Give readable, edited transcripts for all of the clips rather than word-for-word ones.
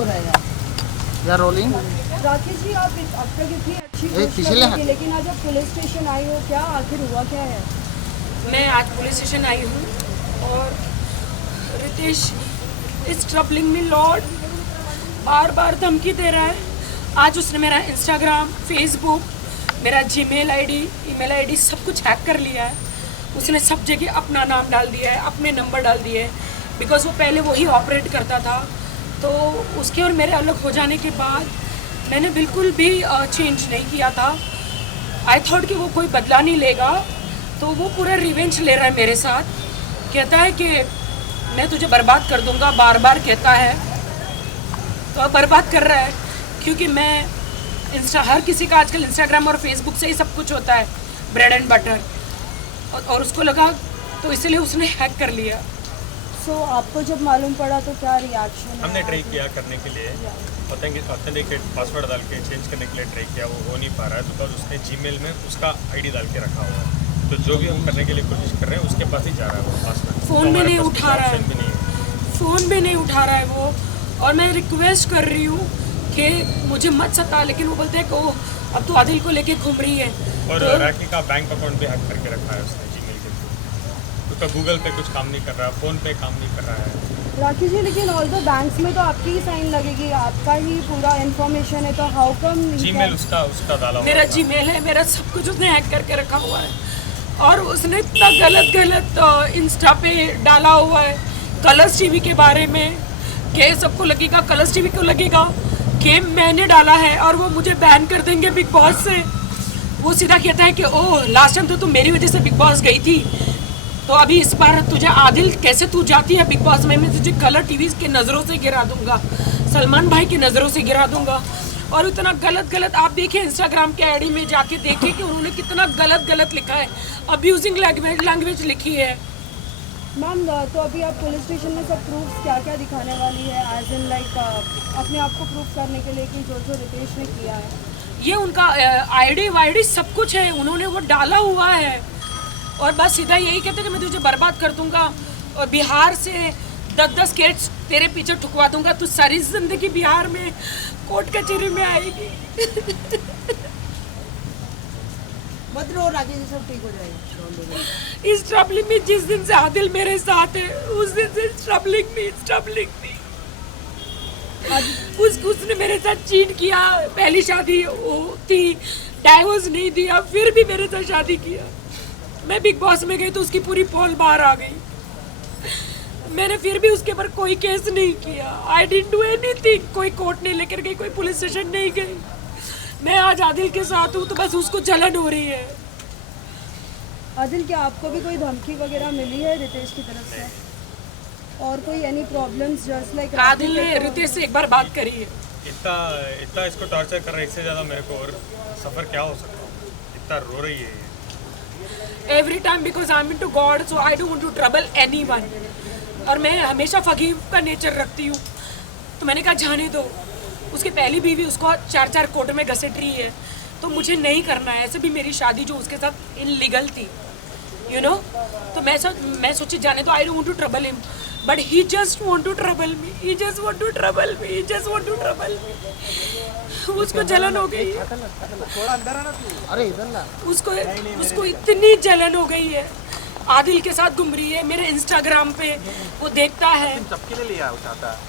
हो रहा है यार। या रोलिंग। राकेश जी, आप अब तक इतनी अच्छी ये कोशिश खिचले कर हैं। रही थी, लेकिन आज आप पुलिस स्टेशन आई हो, क्या आखिर हुआ क्या है? मैं आज पुलिस स्टेशन आई हूँ और Ritesh is troubling me lord, बार बार धमकी दे रहा है। आज उसने मेरा इंस्टाग्राम, फेसबुक, मेरा जीमेल आईडी, ईमेल आईडी सब कुछ हैक कर लिया है। उसने सब जगह अपना नाम डाल दिया है, अपने नंबर डाल दिए हैं, बिकॉज वो पहले वही ऑपरेट करता था। तो उसके और मेरे अलग हो जाने के बाद मैंने बिल्कुल भी चेंज नहीं किया था। आई थॉट कि वो कोई बदला नहीं लेगा, तो वो पूरा रिवेंज ले रहा है मेरे साथ। कहता है कि मैं तुझे बर्बाद कर दूंगा, बार बार कहता है। तो अब बर्बाद कर रहा है, क्योंकि मैं हर किसी का आजकल इंस्टाग्राम और फेसबुक से ही सब कुछ होता है, ब्रेड एंड बटर, और उसको लगा, तो इसलिए उसने हैक कर लिया। सो आपको जब मालूम पड़ा तो क्या रिएक्शन? हमने ट्राई किया करने के लिए, ऑथेंटिकेट पासवर्ड डाल के चेंज करने के लिए ट्राई किया, वो हो नहीं पा रहा है बिकॉज उसने जीमेल में उसका आईडी डाल के रखा हुआ है। तो जो भी हम करने के लिए कोशिश कर रहे हैं उसके पास ही जा रहा है वो पासवर्ड। फ़ोन भी नहीं उठा रहा है, फ़ोन भी नहीं उठा रहा है वो। और मैं रिक्वेस्ट कर रही हूँ कि मुझे मत सता, लेकिन वो बोलते हैं कि ओह अब तो आदिल को लेके घूम रही है। और तो राखी का बैंक अकाउंट भी हैक करके रखा है उसने जीमेल के थ्रू। उसका गूगल पे कुछ काम नहीं कर रहा, फ़ोन पे काम नहीं कर रहा है। राकेश जी, लेकिन ऑल द बैंक्स में तो आपकी ही साइन लगेगी, आपका ही पूरा इन्फॉर्मेशन है, तो हाउ कम? जीमेल उसका डाला हुआ मेरा था। जीमेल है, मेरा सब कुछ उसने हैक करके रखा हुआ है। और उसने इतना गलत इंस्टा पे डाला हुआ है कलर्स टीवी के बारे में, कि सबको लगेगा, कलर्स टीवी को लगेगा कि मैंने डाला है और वो मुझे बैन कर देंगे बिग बॉस से। वो सीधा कहता है कि ओह लास्ट टाइम तो तुम मेरी वजह से बिग बॉस गई थी, तो अभी इस बार तुझे आदिल कैसे तू जाती है बिग बॉस में, मैं तुझे कलर टीवी के नज़रों से गिरा दूंगा, सलमान भाई की नज़रों से गिरा दूंगा। और इतना गलत आप देखिए इंस्टाग्राम के आईडी में जाके देखिए कि उन्होंने कितना गलत लिखा है, अब्यूजिंग लैंग्वेज लिखी है। मैम, तो अभी आप पुलिस स्टेशन में सब प्रूफ क्या क्या दिखाने वाली है, एज इन लाइक अपने आप को प्रूफ करने के लिए कि जो रितेश ने किया है? ये उनका आईडी वाईडी सब कुछ है, उन्होंने वो डाला हुआ है। और बस सीधा यही कहते कि मैं तुझे बर्बाद कर दूंगा और बिहार से 10 केस तेरे पीछे ठुकवा दूंगा, तू सारी जिंदगी बिहार में कोर्ट कचहरी में आएगी। मत रो राकेश जी, सब ठीक हो जाएगा। इस ट्रबलिंग में जिस दिन से आदिल मेरे साथ है, उस दिन से ट्रबलिंग में उसने मेरे साथ चीट किया। पहली शादी वो थी, डाइवोर्स नहीं दिया, फिर भी मेरे साथ शादी किया। मैं बिग बॉस में गई तो उसकी पूरी पोल बाहर आ गई। मैंने फिर भी उसके ऊपर कोई केस नहीं किया। I didn't do anything. कोई कोर्ट नहीं लेकर गई, कोई पुलिस स्टेशन नहीं गई। मैं आज आदिल के साथ हूँ तो बस उसको जलन हो रही है। आदिल, क्या आपको भी कोई धमकी वगैरह मिली है रितेश की तरफ से, और कोई any problems just like? Adil ने रितेश से एक बार बात करी है। इतना इसको टॉर्चर कर रहा है, इससे ज़्यादा मेरे को और सफ़र क्या हो सकता है। इतना रो रही है every time, because I am into God, so I don't want to trouble anyone. और मैं हमेशा फकीर का नेचर रखती हूँ, तो मैंने कहा जाने दो। उसकी पहली बीवी उसको 4 कोर्ट में घसीट रही है, तो मुझे नहीं करना है। ऐसे भी मेरी शादी जो उसके साथ इनलीगल थी, यू नो, तो मैं सोची जाने दो, I don't want to trouble him, but he just want to trouble me, he just want to trouble me, he just want to trouble me. उसको जलन हो गई है, थोड़ा अंदर आना तू। अरे इधर ला। उसको इतनी जलन हो गई है। आदिल के साथ घूम रही है, मेरे इंस्टाग्राम पे वो देखता है। सबके लिए लिया चाहता है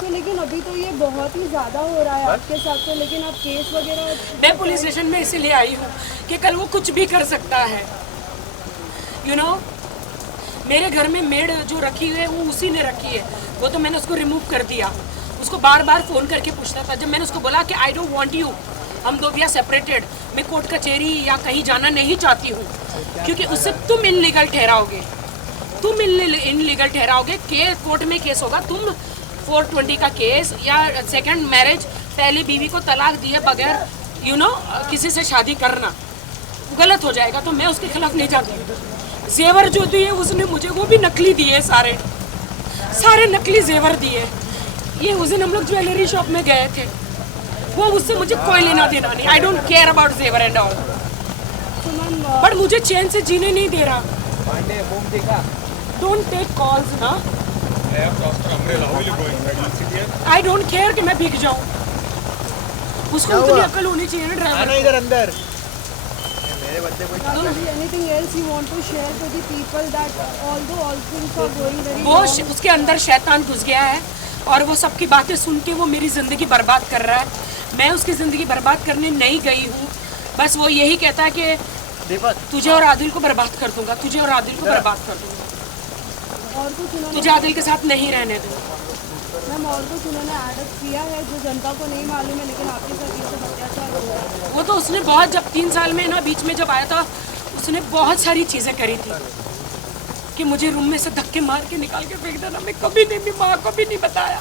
तो, लेकिन अभी तो ये बहुत ही ज़्यादा हो रहा है आपके साथ, तो लेकिन आप केस वगैरह? मैं पुलिस स्टेशन में इसीलिए आई हूँ कि कल वो कुछ भी कर सकता है, यू नो। मेरे घर में मेड जो रखी हुई है वो उसी ने रखी है, वो तो मैंने उसको रिमूव कर दिया। उसको बार फ़ोन करके पूछता था। जब मैंने उसको बोला कि आई डोंट वांट यू, हम दो भी आर सेपरेटेड, मैं कोर्ट कचहरी या कहीं जाना नहीं चाहती हूँ, क्योंकि उससे तुम इनलीगल ठहराओगे, कोर्ट में केस होगा, तुम 420 का केस या सेकंड मैरिज, पहली बीवी को तलाक दिए बगैर, यू नो, किसी से शादी करना गलत हो जाएगा। तो मैं उसके खिलाफ नहीं जाती। जेवर जो दिए उसने मुझे, वो भी नकली दिए, सारे नकली जेवर दिए। ये उस दिन हम लोग ज्वेलरी शॉप में गए थे, वो उससे मुझे कोई लेना देना नहीं। आई डोंट केयर अबाउट जेवर एंड ऑल, बट मुझे चैन से जीने नहीं दे रहा। डोंट टेक कॉल्स ना, I have to ask for umbrella. How will you go inside? You'll sit here. I don't care कि मैं भीग जाऊं। उसको उतनी अकल होनी चाहिए ना ड्राइवर। इधर अंदर मेरे बच्चे को anything else you want to share to the people that although all things are going very वो उसके अंदर शैतान घुस गया है और वो सबकी बातें सुन के वो मेरी ज़िंदगी बर्बाद कर रहा है। मैं उसकी ज़िंदगी बर्बाद करने नहीं गई हूँ, बस वो यही कहता है कि तुझे और आदिल को बर्बाद कर दूंगा, तुझे और आदिल को बर्बाद कर दूंगा, और कुछ उन्होंने तुझे आदिल के साथ नहीं रहने दूंगा। मैम और कुछ उन्होंने एडअप किया है जो जनता को नहीं मालूम है, लेकिन आपके साथ ये सब अत्याचार हो रहा है। वो तो उसने बहुत, जब 3 साल में ना बीच में जब आया था, उसने बहुत सारी चीज़ें करी थी कि मुझे रूम में से धक्के मार के निकाल के फेंक देना। मैं कभी नहीं, मेरी माँ को भी नहीं बताया,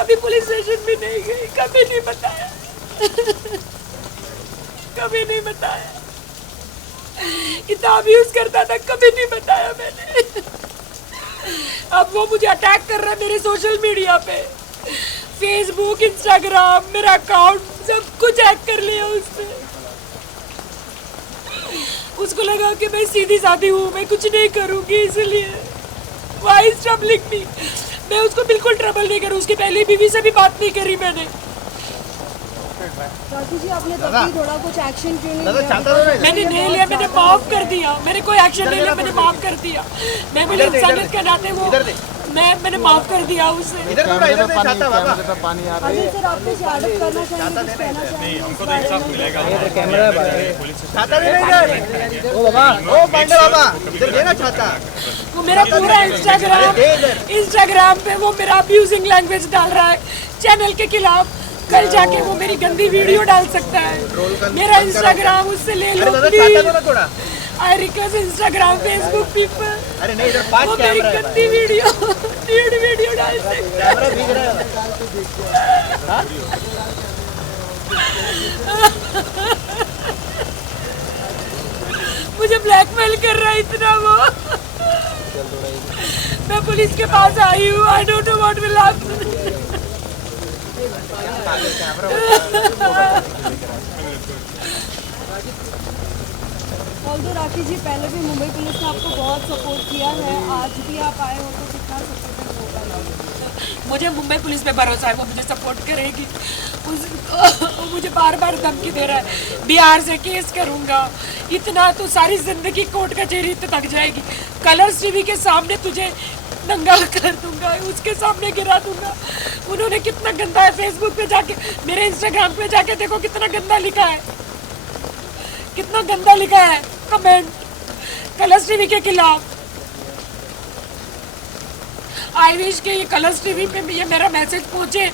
कभी पुलिस स्टेशन भी नहीं गई, कभी नहीं बताया कभी नहीं बताया। इतना अब्यूज करता था, कभी नहीं बताया मैंने। अब वो मुझे अटैक कर रहा है मेरे सोशल मीडिया पे, फेसबुक, इंस्टाग्राम, मेरा अकाउंट सब कुछ हैक कर लिया उसने। उसको लगा कि मैं सीधी सादी हूँ, मैं कुछ नहीं करूँगी, इसलिए Why is troubling me? मैं उसको बिल्कुल ट्रबल नहीं करूँ, उसकी पहली बीवी से भी बात नहीं करी मैंने। राखी जी आपने तब भी थोड़ा कुछ एक्शन क्यों नहीं लिया? मैंने नहीं लिया, मैंने माफ कर दिया, मैंने कोई एक्शन नहीं लिया, मैंने माफ कर दिया। मैं बोले इंसानियत के नाते वो मैंने माफ कर दिया उसे। इधर छाता बाबा पानी आ अभी सर आप कुछ एडअप करना चाहेंगे, कुछ कहना नहीं, चाहेंगे? हमको तो इंसाफ मिलेगा। पुलिस छाता दे इधर ओ बाबा ओ पांडे बाबा इधर देना छाता वो मेरा पूरा इंस्टाग्राम पे वो मेरा अब्यूजिंग लैंग्वेज डाल रहा है चैनल के खिलाफ। कल जाके वो मेरी गंदी वीडियो डाल सकता है। मेरा इंस्टाग्राम उससे ले लो please. I request Instagram, Facebook people, अरे नहीं इधर 5 वो मेरी कैमरा है गंदी वीडियो डाल सकता है। कैमरा दिख रहा है मुझे ब्लैकमेल कर रहा है इतना वो। मैं पुलिस के पास आई हूँ। I don't know what will happen. Although Rakhi ji पहले भी मुंबई पुलिस ने आपको बहुत सपोर्ट किया है, आज भी आप आए हो तो कितना सपोर्ट होगा? मुझे मुंबई पुलिस पे भरोसा है, वो मुझे सपोर्ट करेगी। वो मुझे बार बार धमकी दे रहा है, बिहार से केस करूंगा, इतना तो सारी जिंदगी कोर्ट कचहरी तो तक जाएगी। कलर्स टीवी के सामने तुझे नंगा कर दूंगा, उसके सामने गिरा दूंगा। उन्होंने कितना गंदा है, फेसबुक पे जाके, मेरे इंस्टाग्राम पे जाके देखो कितना गंदा लिखा है, कितना गंदा लिखा है कमेंट कलर्स टीवी के खिलाफ। आई विश के ये कलर्स टीवी पे ये मेरा मैसेज पहुंचे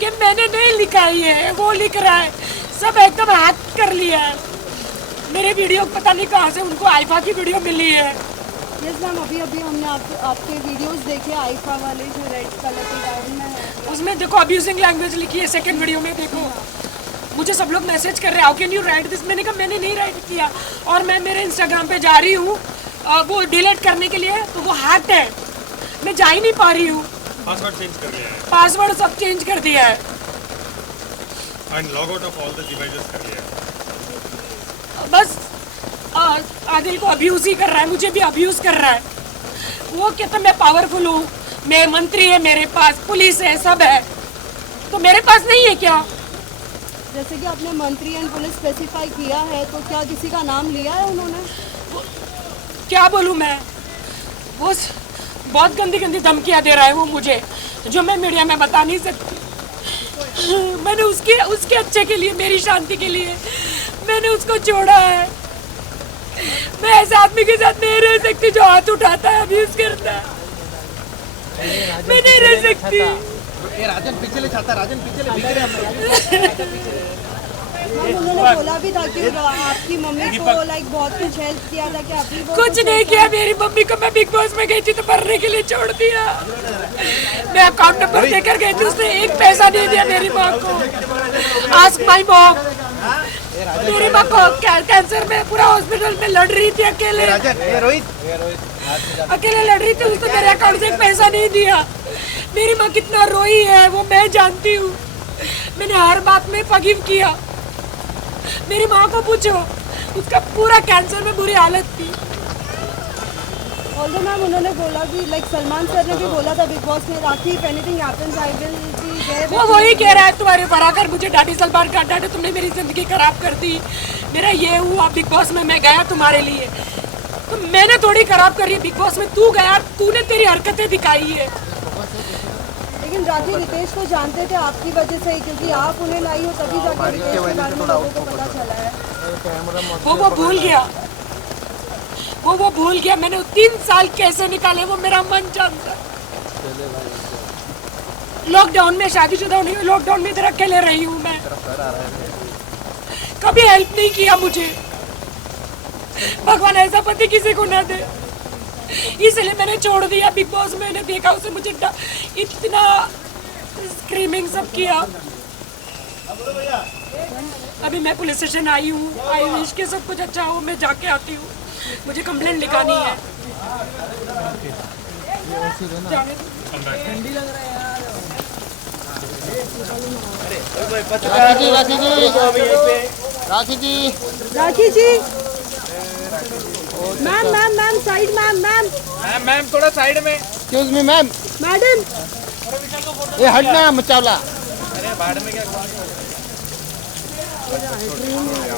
कि मैंने नहीं लिखा है, ये वो लिख रहा है। सब एकदम हैक कर लिया है मेरे वीडियो, पता नहीं कहाँ से उनको आईफा की वीडियो मिली है। यस मैम, अभी हमने आपके वीडियोस देखे आईफा वाले जो रेड कलर के टाउन में है, उसमें देखो अब्यूजिंग लैंग्वेज लिखी है। सेकंड वीडियो में देखो, मुझे सब लोग मैसेज कर रहे हैं, how can you right this? मैंने कहा मैंने नहीं राइट किया। और मैं मेरे इंस्टाग्राम पे जा रही हूँ वो डिलीट करने के लिए, तो वो हैक्ड है, मैं जा ही नहीं पा रही हूँ। पासवर्ड चेंज कर लिया है पासवर्ड सब चेंज कर दिया है। And log out of all the devices कर लिया है। बस आदिल को अब्यूज ही कर रहा है, मुझे भी अब्यूज कर रहा है। वो कहता मैं पावरफुल हूँ, मैं मंत्री है, मेरे पास पुलिस है, सब है, तो मेरे पास नहीं है क्या? जैसे कि आपने मंत्री एंड पुलिस स्पेसिफाई किया है, तो क्या किसी का नाम लिया है उन्होंने? क्या बोलूँ मैं, वो बहुत गंदी गंदी धमकियाँ दे रहा है वो मुझे, जो मैं मीडिया में बता नहीं सकती। मैंने उसके अच्छे के लिए, मेरी शांति के लिए मैंने उसको छोड़ा है। मैं ऐसे आदमी के साथ नहीं रह सकती जो हाथ उठाता है, अब्यूज करता है। मैं नहीं रह सकती। ये राजन पीछे ले छाता, राजन पीछे ले, बिगड़े हम उन्होंने बोला भी था कि आपकी मम्मी को लाइक बहुत कुछ हेल्प किया था, कि अभी वो कुछ नहीं किया मेरी मम्मी को। मैं बिग बॉस में गई थी तो मरने के लिए छोड़ दिया। मैं अकाउंट नंबर देकर गई थी, उसने एक पैसा नहीं दिया मेरी माँ को। Ask my mom. मेरी माँ को कैंसर में पूरा हॉस्पिटल में लड़ रही थी अकेले, अकेले लड़ रही थी, उसने मेरे अकाउंट से एक पैसा नहीं दिया। मेरी माँ कितना रोई है वो मैं जानती हूँ। मैंने हर बात में फॉरगिव किया। मेरी माँ को पूछो, उसका पूरा कैंसर में बुरी हालत थी। ऑल्दो मैम उन्होंने बोला कि लाइक सलमान सर ने भी बोला था बिग बॉस में, Rakhi if anything happens I will be there. वो वही कह रहा है तुम्हारे ऊपर आकर मुझे डाटी सलमान का डाटे, तुमने मेरी ज़िंदगी खराब कर दी, मेरा ये हुआ बिग बॉस में, मैं गया तुम्हारे लिए, तो मैंने थोड़ी खराब करी है बिग बॉस में, तू गया, तूने तेरी हरकतें दिखाई है। लेकिन राखी रितेश को जानते थे आपकी वजह से ही, क्योंकि आप उन्हें लाई हो तभी जाके रितेश के बारे में लोगों को पता चला है। वो भूल गया, वो भूल गया। मैंने 3 साल कैसे निकाले वो मेरा मन जानता। लॉकडाउन में शादीशुदा नहीं, लॉकडाउन में इधर अकेले रही हूँ मैं, कभी हेल्प नहीं किया मुझे। भगवान ऐसा पति किसी को ना दे, इसलिए मैंने छोड़ दिया बिग बॉस। मैंने देखा उसे, मुझे इतना स्क्रीमिंग सब किया। अभी मैं पुलिस स्टेशन आई हूँ, आई विश के सब कुछ अच्छा हो, मैं जाके आती हूँ, मुझे कंप्लेंट लिखानी है। ठंडी लग रहा है यार। राखी जी मैम साइड मैम थोड़ा साइड में। Excuse me ma'am. मैडम ये हटना मचावला। अरे बाढ़ में क्या